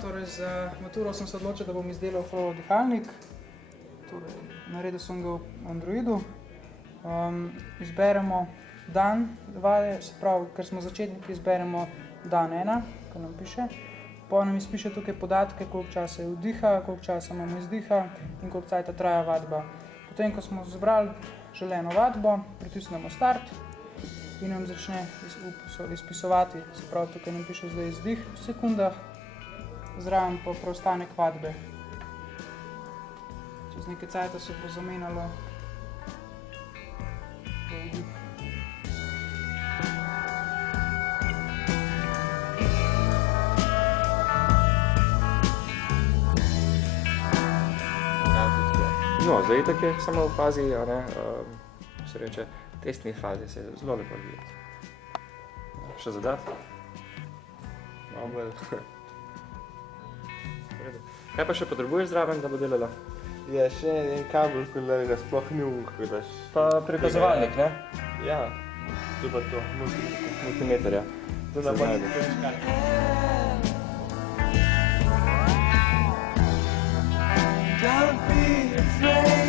Torej, za maturo sem se odločil, da bom izdelal flow dihalnik. Torej, naredil sem ga v Androidu. Izberemo dan vaje, se pravi, ker smo začetniki, izberemo dan 1, ko nam piše. Potem nam izpiše tukaj podatke, koliko časa je vdiha, koliko časa imamo izdiha in koliko cajta traja vadba. Potem, ko smo zbrali želeno vadbo, pritisnemo start in nam začne izpisovati. Se pravi, tukaj nam piše zdaj izdih v sekundah, zraven pa preostanek vadbe. Čez nekaj cajta se bo zamenjalo v vdih. No, zdaj tak je samo v fazi, se reče, testni fazi, se je zelo lepo videti. Še zadat? Malo bolj. Kaj pa še potrebuješ zraven, da bo delala? Ja, še en kabel, ko ga sploh ni uhodaš. Pa prikazovalnik, ne? Ja, to pa to, Multimeter, ja. To da pa Don't be afraid.